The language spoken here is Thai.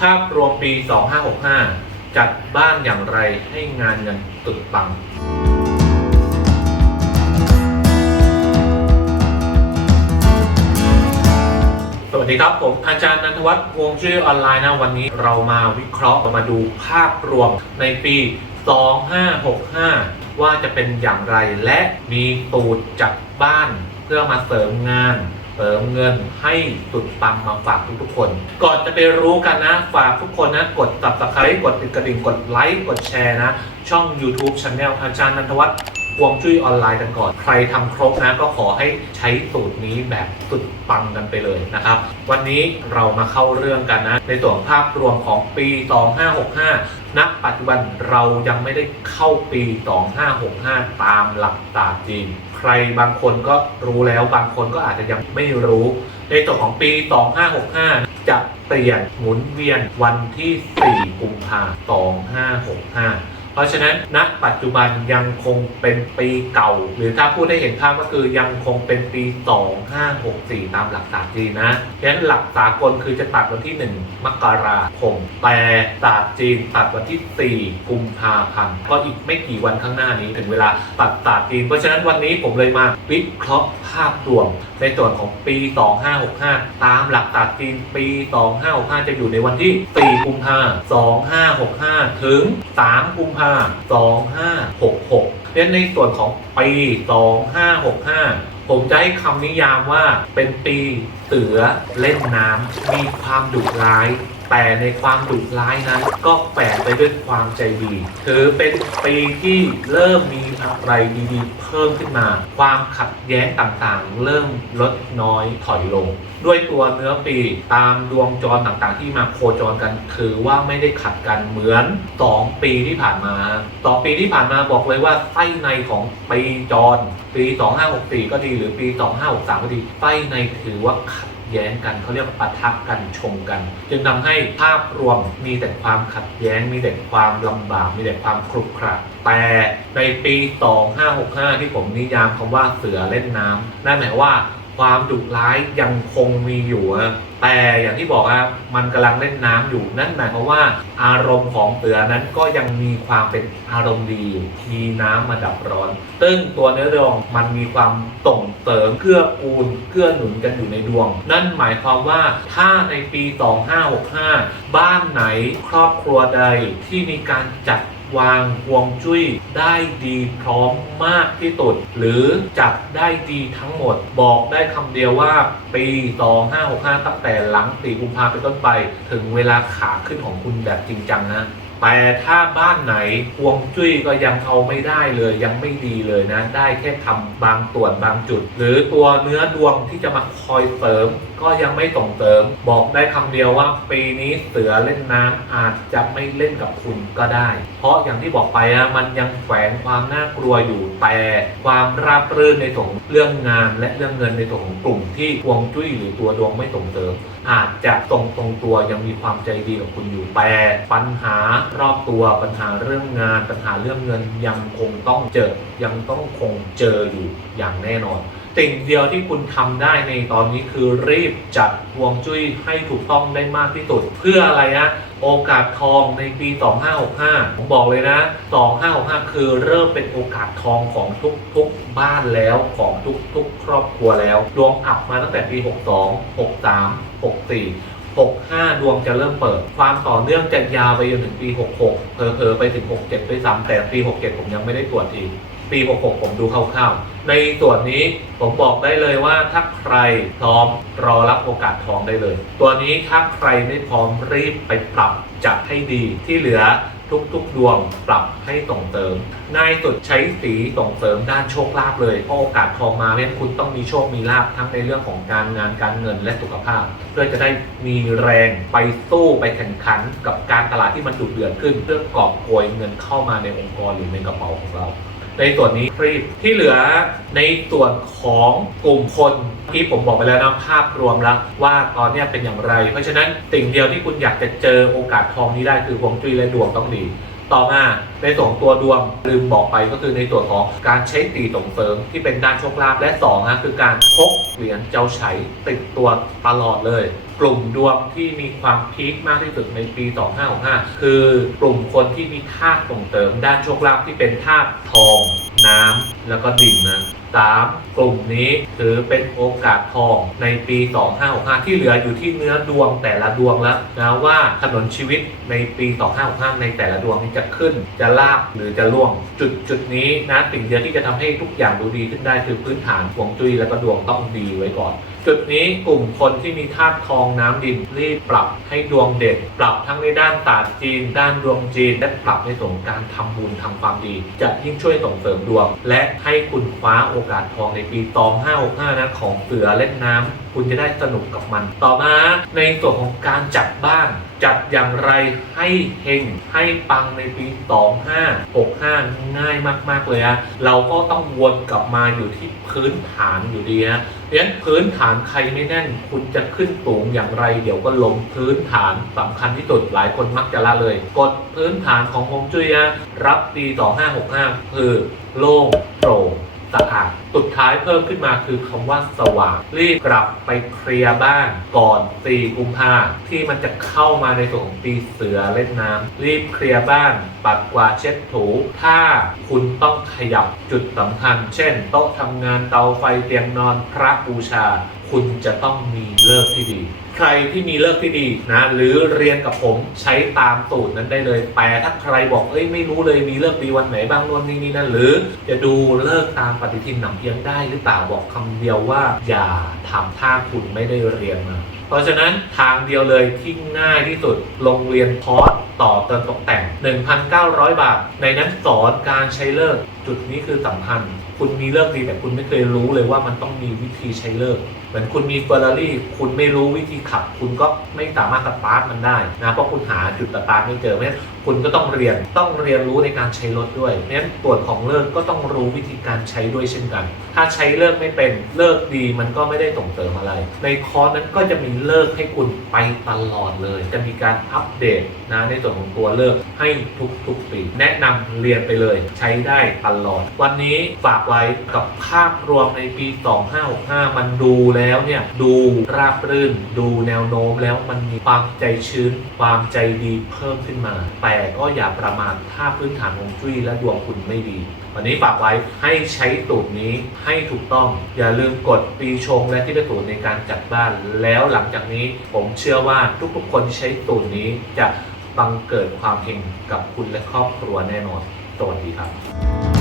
ภาพรวมปี 2565 จัดบ้านอย่างไรให้งานเงินตุดปัง สวัสดีครับผมอาจารย์นันทวัฒน์วงชื่อออนไลน์นะวันนี้เรามาวิเคราะห์มาดูภาพรวมในปี 2565 ว่าจะเป็นอย่างไรและมีตูดจากบ้านเพื่อมาเสริมงาน เสริมเงินให้สุดปังมาฝากทุกๆคน ก่อนจะไปรู้กันนะ ฝากทุกคนนะ กด subscribe กดกระดิ่งกดไลค์กดแชร์นะ ช่อง YouTube Channel อาจารย์นันทวัฒน์ฮวงจุ้ยออนไลน์กันก่อน ใครทำครบนะก็ขอให้ใช้สูตรนี้แบบสุดปังกันไปเลยนะครับ วันนี้เรามาเข้าเรื่องกันนะ ในส่วนภาพรวมของปี 2565 ณ ปัจจุบันเรายังไม่ได้เข้าปี 2565 ตามหลักศาสตร์จีน ใครบางคนก็รู้แล้วบางคนก็อาจจะยังไม่รู้ ในส่วนของปี 2565 จะเปลี่ยนหมุนเวียนวันที่ 4 กุมภาพันธ์ 2565 เพราะฉะนั้นณปัจจุบันยังคงเป็นปีเก่า หรือถ้าพูดได้เห็นภาพก็คือยังคงเป็นปี 2564 ตามหลักศาสตร์จีนนะฉะนั้นหลักสากลคือจะตัดวันที่ 1 มกราคมแต่ศาสตร์จีนตัดวันที่ 4 กุมภาพันธ์ก็อีกไม่กี่วันข้างหน้านี้ถึงเวลาตัดศาสตร์จีน เพราะฉะนั้นวันนี้ผมเลยมาวิเคราะห์ภาพรวมในส่วนของปี 2565 ตามหลักศาสตร์จีนปี 2565 จะอยู่ในวันที่ 4 กุมภาพันธ์2565 ถึง 3 กุมภาพันธ์2566เน้นในส่วนของปี 2565ผมจะให้คำนิยามว่าเป็นปีเสือเล่นน้ำมีความดุร้าย แต่ในความดุร้ายนั้นก็แฝงไปด้วยความใจดี ถือเป็นปีที่เริ่มมีอะไรดีๆ เพิ่มขึ้นมา ความขัดแย้งต่างๆ เริ่มลดน้อยถอยลง ด้วยตัวเนื้อปีตามดวงจรต่างๆ ที่มาโคจรกันถือว่าไม่ได้ขัดกันเหมือน 2 ปีที่ผ่านมาสอปีที่ผ่านมาบอกเลยว่าไส้ในของปีจร ปี 2564 ก็ดีหรือปี 2563 ก็ดีไส้ในถือว่าขัด แย้งกันเขาเรียกว่าปะทะกันชงกัน จึงทำให้ภาพรวมมีแต่ความขัดแย้ง มีแต่ความลำบากมีแต่ความครุขระแต่ในปี 2565 ที่ผมนิยามคำว่าเสือเล่นน้ำนั่นหมายว่า ความดุร้ายยังคงมีอยู่แต่อย่างที่บอกว่ามันกำลังเล่นน้ำอยู่นั่นหมายความว่าอารมณ์ของเสือนั้นก็ยังมีความเป็นอารมณ์ดีอยู่มีน้ำมาดับร้อนซึ่งตัวเนื้อดวงมันมีความส่งเสริมเกื้อกูลเกื้อหนุนกันอยู่ในดวง นั่นหมายความว่าถ้าในปี 2565 บ้านไหนครอบครัวใดที่มีการจัด วางฮวงจุ้ยได้ดีพร้อมมากที่สุด หรือจับได้ดีทั้งหมด บอกได้คำเดียวว่า ปี 2565 ตั้งแต่หลังตีกุมภาพันธ์เป็นต้นไป ถึงเวลาขาขึ้นของคุณแบบจริงจังนะ แต่ถ้าบ้านไหนฮวงจุ้ยก็ยังเอาไม่ได้เลยยังไม่ดีเลยนะ ได้แค่ทำบางส่วนบางจุด หรือตัวเนื้อดวงที่จะมาคอยเสริม ก็ยังไม่ส่งเสริม บอกได้คำเดียวว่าปีนี้เสือเล่นน้ำอาจจะไม่เล่นกับคุณก็ได้ เพราะอย่างที่บอกไปอะมันยังแฝงความน่ากลัวอยู่แต่ความราบรื่นในส่วนของเรื่องงานและเรื่องเงินในส่วนของกลุ่มที่ฮวงจุ้ยหรือตัวดวงไม่ส่งเสริม อาจจะตรงตรงตัวยังมีความใจดีกับคุณอยู่แต่ปัญหารอบตัวปัญหาเรื่องงานปัญหาเรื่องเงินยังคงต้องเจอยังต้องคงเจออยู่อย่างแน่นอนสิ่งเดียวที่คุณทำได้ในตอนนี้คือรีบจัดฮวงจุ้ยให้ถูกต้องได้มากที่สุด เพื่ออะไรนะ โอกาสทองในปี 2565 ผมบอกเลยนะ 2565 คือเริ่มเป็นโอกาสทองของทุกๆบ้านแล้วของทุกๆ ครอบครัวแล้ว ดวงอับมาตั้งแต่ปี 62 63 64 65 ดวงจะเริ่มเปิด ความต่อเนื่องจะยาวไปจนถึงปี 66เพอๆไปถึง 67ด้วยซ้ำแต่ปี 67 ผมยังไม่ได้ตรวจอีก ปี 66 ผมดูคร่าวๆ ในส่วนนี้ผมบอกได้เลยว่าถ้าใครพร้อมรอรับโอกาสทองได้เลย ตัวนี้ถ้าใครไม่พร้อมรีบไปปรับจัดให้ดีที่เหลือทุกๆ ดวงปรับให้ส่งเสริมง่ายสุดใช้สีส่งเสริมด้านโชคลาภเลยเพราะโอกาสทองมาเพราะฉะนั้นคุณต้องมีโชคมีลาภทั้งในเรื่องของการงานการเงินและสุขภาพ เพื่อจะได้มีแรงไปสู้ไปแข่งขันกับการตลาดที่มันดุเดือดขึ้น เพื่อกอบโกยเงินเข้ามาในองค์กรหรือในกระเป๋าของเรา ในส่วนนี้รีบที่เหลือในส่วนของกลุ่มคนที่ผมบอกไปแล้วนะภาพรวมแล้ว ว่าตอนนี้เป็นอย่างไร เพราะฉะนั้นสิ่งเดียวที่คุณอยากจะเจอโอกาสทองนี้ได้คือวงจุ้ยและดวงต้องดี ต่อมาในส่วนตัวดวงลืมบอกไปก็คือในส่วนของการใช้ตีส่งเสริมที่เป็นด้านโชคลาภและ2นะคือการพกเหรียญเจ้าไฉติดตัวตลอดเลย กลุ่มดวงที่มีความพีคมากที่สุดในปี 2565 คือกลุ่มคนที่มีธาตุส่งเสริมด้านโชคลาภที่เป็นธาตุทอง น้ำแล้วก็ดินนะ 3. กลุ่มนี้ ถือเป็นโอกาสทองในปี 2565 ที่เหลืออยู่ที่เนื้อดวงแต่ละดวงแล้วนะว่าถนนชีวิตในปี 2565 ในแต่ละดวงนี้จะขึ้น จะลาบหรือจะล่วง จุดจุดนี้นะสิ่งเดียวที่จะทำให้ทุกอย่างดูดีขึ้นได้คือพื้นฐานฮวงจุ้ยแล้วก็ดวงต้องดีไว้ก่อนจุดนี้กลุ่มคนที่มีธาตุทองน้ำดินรีบปรับให้ดวงเด่นปรับทั้งในด้านศาสตร์จีน ด้านดวงจีน และปรับในส่วนการทำบุญทำความดี จะยิ่งช่วยส่งเสริมดวง และให้คุณคว้าโอกาสทองในปี 2565นะของเสือเล่นน้ำคุณจะได้สนุกกับมัน ต่อมาในส่วนของการจัดบ้านจัดอย่างไรให้เฮงให้ปังในปี 2565 ง่ายมาก ๆ เลยอะเราก็ต้องวนกลับมาอยู่ที่พื้นฐานอยู่ดีฮะเพราะฉะนั้นพื้นฐานใครไม่แน่น คุณจะขึ้นสูงอย่างไร เดี๋ยวก็ลงพื้นฐานสำคัญที่สุดหลายคนมักจะละเลยกฎพื้นฐานของฮงจุ้ยะรับปี 2565 คือโล่งโปร่ง สะอาด สุดท้ายเพิ่มขึ้นมาคือคำว่าสว่าง รีบกลับไปเคลียร์บ้านก่อน 4 กุมภาที่มันจะเข้ามาในส่วนของปีเสือเล่นน้ำรีบเคลียร์บ้าน ปัดกวาดเช็ดถู ถ้าคุณต้องขยับจุดสำคัญ เช่น โต๊ะทำงานเตาไฟเตียงนอนพระบูชา คุณจะต้องมีเลิกที่ดี ใครที่มีเลิกที่ดีนะหรือเรียนกับผมใช้ตามสูตรนั้นได้เลย แต่ถ้าใครบอกเอ้ยไม่รู้เลยมีเลิกดีวันไหนบ้างโน่นนี่นี่นั่นหรือ จะดูเลิกตามปฏิทินหนังเพียงได้หรือเปล่าบอกคำเดียวว่า อย่าทำถ้าคุณไม่ได้เรียนมาเพราะฉะนั้นทางเดียวเลยที่ง่ายที่สุดโรงเรียนคอร์สต่อเติมตกแต่ง 1,900 บาท ในนั้นสอนการใช้เลิก จุดนี้คือสำคัญ คุณมีเลิกดีแต่คุณไม่เคยรู้เลยว่ามันต้องมีวิธีใช้เลิก เหมือนคุณมีเฟอร์รารี่คุณไม่รู้วิธีขับ คุณก็ไม่สามารถสตาร์ทมันได้นะเพราะคุณหาจุดสตาร์ทไม่เจอเพราะฉะนั้นคุณก็ต้องเรียนต้องเรียนรู้ในการใช้รถด้วยเพราะฉะนั้นตรวจของเลิกก็ต้องรู้วิธีการใช้ด้วยเช่นกัน ถ้าใช้เลิกไม่เป็นเลิกดีมันก็ไม่ได้ส่งเสริมอะไร ในคอร์สนั้นก็จะมีเลิกให้คุณไปตลอดเลย จะมีการอัปเดตนะในส่วนของตัวเลิกให้ทุกๆปีแนะนำเรียนไปเลย ใช้ได้ตลอด วันนี้ฝากไว้กับภาพรวมในปี 2565 มันดูแล้วเนี่ย ดูราบรื่น ดูแนวโน้มแล้วมันมีความใจชื้น ความใจดีเพิ่มขึ้นมา แต่ก็อย่าประมาทถ้าพื้นฐานของจุ้ยและดวงคุณไม่ดีวันนี้ฝากไว้ให้ใช้สูตรนี้ให้ถูกต้อง อย่าลืมกดปีชงและที่ป็นสูในการจัดบ้าน แล้วหลังจากนี้ผมเชื่อว่าทุกๆคนที่ใช้สูตรนี้จะบังเกิดความเฮงกับคุณและครอบครัวแน่นอนสวัสดีครับ